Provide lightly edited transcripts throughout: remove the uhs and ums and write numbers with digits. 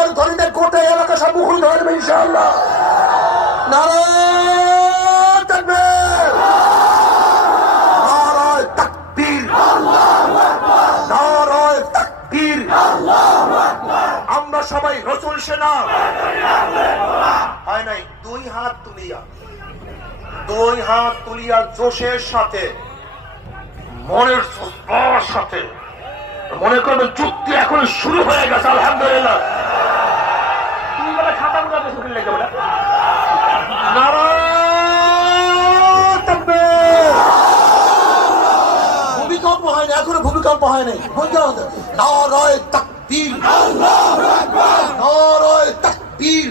আকবার ধ্বনিতে গোটা এলাকা সব মুখরিত হয়ে যাবে ইনশাআল্লাহ। নারায়ে তাকবীর, নারায়ে তাকবীর, নারায়ে তাকবীর। আমরা সবাই রাসূল সেনা হয় নাই, দুই হাত তুলিয়া জোশের সাথে, মনের শ্রদ্ধার সাথে মনে করবেন যুক্তি এখন শুরু হয়ে গেছে। আলহামদুলিল্লাহ। তুমি বলে খাতা গুলো বেশি লেগে বলে ভূমিকম্প হয় না, এখনো ভূমিকম্প হয় নাই। নারায়ে তাকবীর, নারায়ে তাকবীর।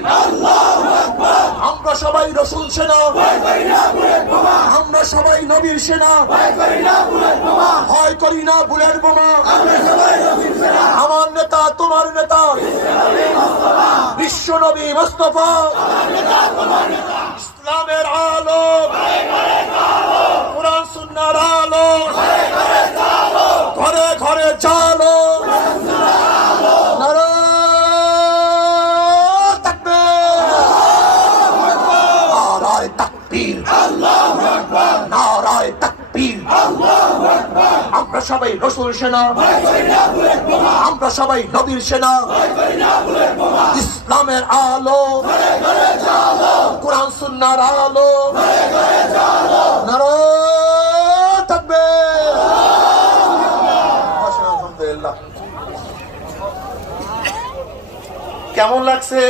আমরা সবাই রাসূল সেনা, আমরা সবাই নবীর সেনা, ভয় করি না বুলেট বোমা। আমার নেতা তোমার নেতা বিশ্ব নবী মুস্তাফা, ইসলামের আলো, কুরআন সুন্নাহর আলো, ঘরে ঘরে চালো। নারায়ে তাকবীর, নারায়ে তাকবীর। আমরা সবাই রাসূল সেনা, আমরা সবাই নবীর সেনা, ইসলামের আলো, কুরআন সুন্নাহর আলো। নারায়ে তাকবীর। আলহামদুলিল্লাহ। কেমন লাগছে?